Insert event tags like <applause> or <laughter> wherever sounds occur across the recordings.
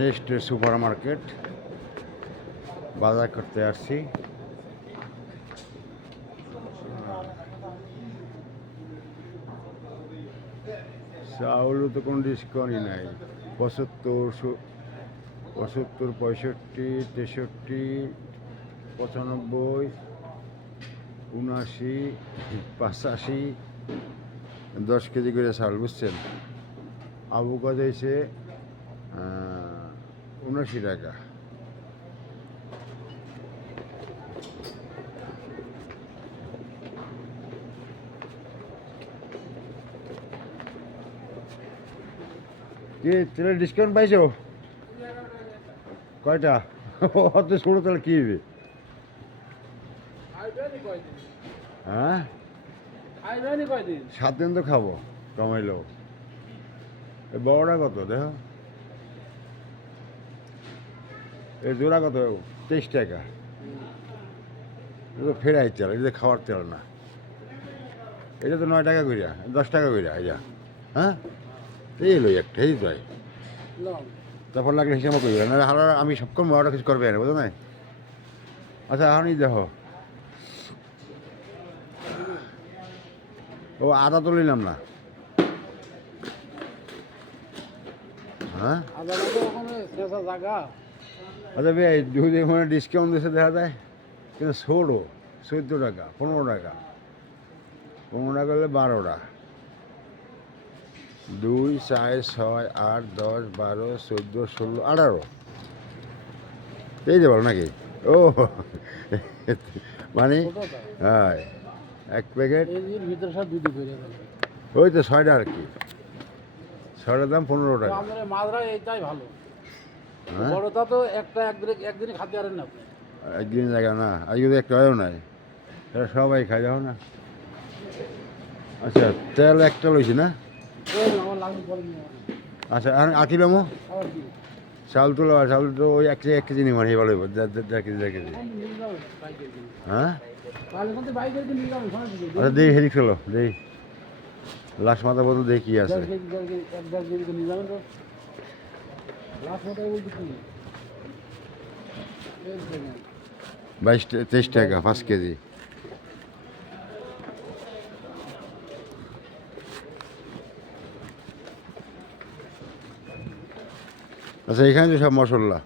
Next super market বাজার করতে আসছি। চাউলও তো কোনো ডিসকাউন্টই নাই। পঁচাত্তর পঁচাত্তর, পঁয়ষট্টি, তেষট্টি, পঁচানব্বই, উনআশি, পাঁচাশি, দশ কেজি করে চাল বুঝছেন? আবু কাজ হয়েছে উনআশি টাকা। কি তেলের ডিসকাউন্ট পাইছো? কয়টা? অত ছোটো তাহলে কী হবে? হ্যাঁ? সাত দিন তো খাব কমাইলো বড়টা কত? দেখো। এই জোড়া কত? তেইশ টাকা। এটা তো ফেরাই তেল এটা খাওয়ার তেল না। এটা তো নয় টাকা কইরা, দশ টাকা কইরা এটা হ্যাঁ? এই এলো একটা, এই তাই তারপর লাগলে হিসাব করবে না হারা আমি সবক্ষণ বড়টা কিছু করবে না, বুঝো না আচ্ছা এখনই দেখো। ও আদা তো নিলাম না। হ্যাঁ? আচ্ছা ভাই দুধ এখানে ডিসকাউন্ট দিয়েছে দেখা যায়। কিন্তু ষোলো চোদ্দ টাকা পনেরো টাকা। পনেরো টাকা হলে বারোটা দুই চার ছয় আট দশ বারো চোদ্দ ষোলো আঠারো। এই যে বলো নাকি? ও মানে হ্যাঁ। এক প্যাকেট। ওই তো ছয়টা আর কি। ছয়টার দাম পনেরো টাকা। ভালো। বড়টা তো একটা একদিনে একদিনে খাতে পারেন না আপনি। একদিন জায়গা না আজকে তো একটা নাই। এটা সবাই খাই যাও না। আচ্ছা তেল একটা লইছি না। আচ্ছা আর আকিলামো আবার কি? চাউল তো লওয়া চাউল তো ওই এক কেজি এক কেজি নিয়ে মানে ভালো দেড় কেজি দেড় কেজি। হ্যাঁ? আচ্ছা দেখি হেরি খেলো দেখি লাস্ট মাথা বোতল দেখি আছে? বাইশ তেইশ টাকা পাঁচ কেজি। আচ্ছা এখানে তো সব মশলা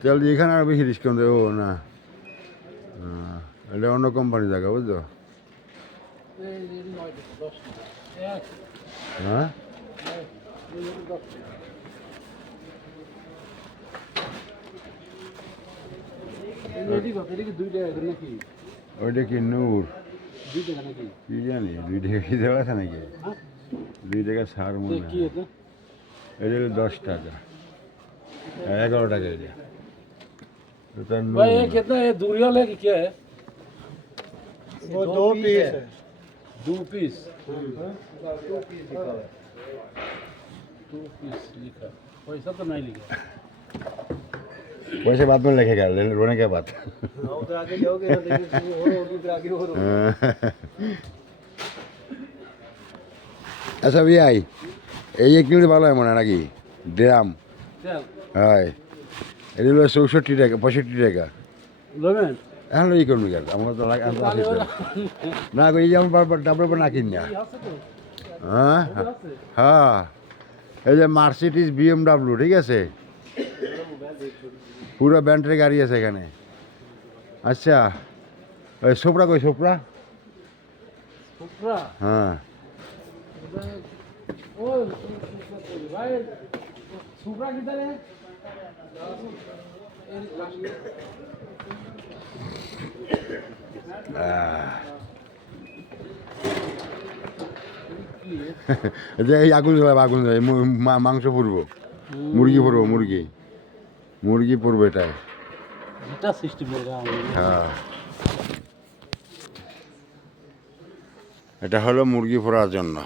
তেল দিয়ে এখানে আরও বেশি ডিসকাউন্ট দেবো না। এটা অন্য কোম্পানি জায়গা বুঝছ? এই যে এই নয় টাকা, দশ টাকা। এক, হ্যাঁ? ওইটা কি নূর দুই টাকা নাকি? কি জানি দুই টাকা কি দেওয়া আছে নাকি হ্যাঁ? দুই টাকা সার মনে এ কি হয় এটা? এটা হলো দশ টাকা এগারো টাকা এটা এটা নূর। भाई ये कितना है दूरी वाले की क्या है वो दो पीस है दो पीस दो पीस लिखा पैसा तो नहीं लिखा वैसे बाद में लिखेगा ले- रोने के बाद हाँ, उधर आगे जाओगे ना देखिए वो और उधर आगे और আচ্ছা ভাই এই এক কিলো ভালো হয় মনে হয় নাকি ড্রাম चल হয় এটা হলো চৌষট্টি টাকা পঁয়ষট্টি টাকা लोमेन এখন ই করবি কেন আমরা তো লাগে আমরা আসি তো। না এই যে আমার ডাবল না কিন না হ্যাঁ হ্যাঁ এই যে মার্সিডিস বিএমডাব্লিউ ঠিক আছে পুরো ব্যান্ডের গাড়ি আছে এখানে। আচ্ছা ওই সোপড়া কই সোপড়া হ্যাঁ। <laughs> আগুন জ্বালাবে আগুন মাংস পুরবো মুরগি পুরবো মুরগি। মুরগি পড়বে এটাই। এটা সৃষ্টি হয়ে হ্যাঁ। এটা হলো মুরগি পড়ার জন্য।